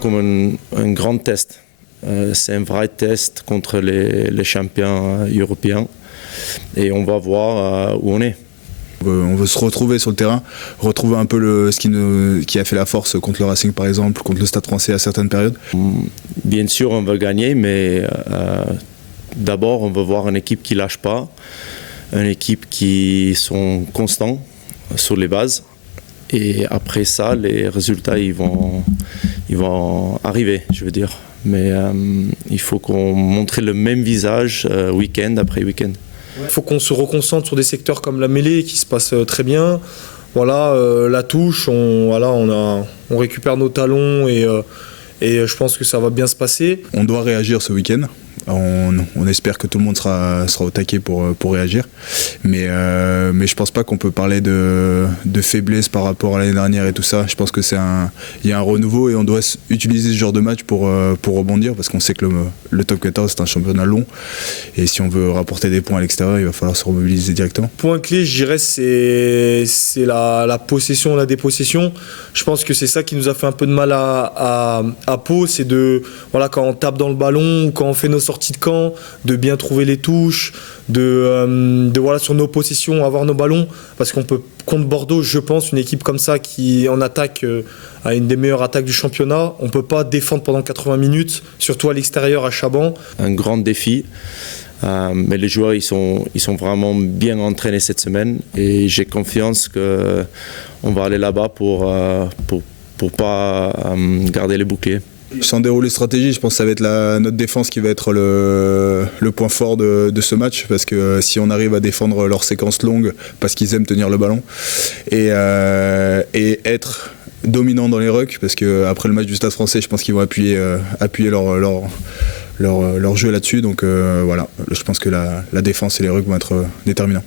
comme un grand test. C'est un vrai test contre les champions européens et on va voir où on est. On veut se retrouver sur le terrain, retrouver un peu ce qui a fait la force contre le Racing par exemple, contre le Stade Français à certaines périodes. Bien sûr on veut gagner, mais d'abord on veut voir une équipe qui ne lâche pas, une équipe qui sont constants sur les bases. Et après ça, les résultats ils vont arriver, je veux dire. Mais il faut qu'on montre le même visage week-end après week-end. Il faut qu'on se reconcentre sur des secteurs comme la mêlée qui se passe très bien. Voilà, la touche, on récupère nos talons et je pense que ça va bien se passer. On doit réagir ce week-end. On espère que tout le monde sera au taquet pour réagir. Mais je pense pas qu'on peut parler de faiblesse par rapport à l'année dernière et tout ça. Je pense que il y a un renouveau et on doit utiliser ce genre de match pour rebondir parce qu'on sait que le top 14 c'est un championnat long et si on veut rapporter des points à l'extérieur, il va falloir se remobiliser directement. Point clé, je dirais, c'est la possession, la dépossession. Je pense que c'est ça qui nous a fait un peu de mal à Pau, c'est quand on tape dans le ballon ou quand on fait nos sorties de camp, de bien trouver les touches, sur nos possessions, avoir nos ballons, parce qu'on peut, contre Bordeaux, je pense, une équipe comme ça qui en attaque a une des meilleures attaques du championnat, on ne peut pas défendre pendant 80 minutes, surtout à l'extérieur à Chaban. Un grand défi, mais les joueurs ils sont vraiment bien entraînés cette semaine et j'ai confiance qu'on va aller là-bas pour pas garder les boucliers. Sans dérouler stratégie, je pense que ça va être notre défense qui va être le point fort de ce match parce que si on arrive à défendre leurs séquences longues parce qu'ils aiment tenir le ballon et être dominant dans les rucks parce qu'après le match du Stade Français, je pense qu'ils vont appuyer leur jeu là-dessus. Donc voilà, je pense que la défense et les rucks vont être déterminants.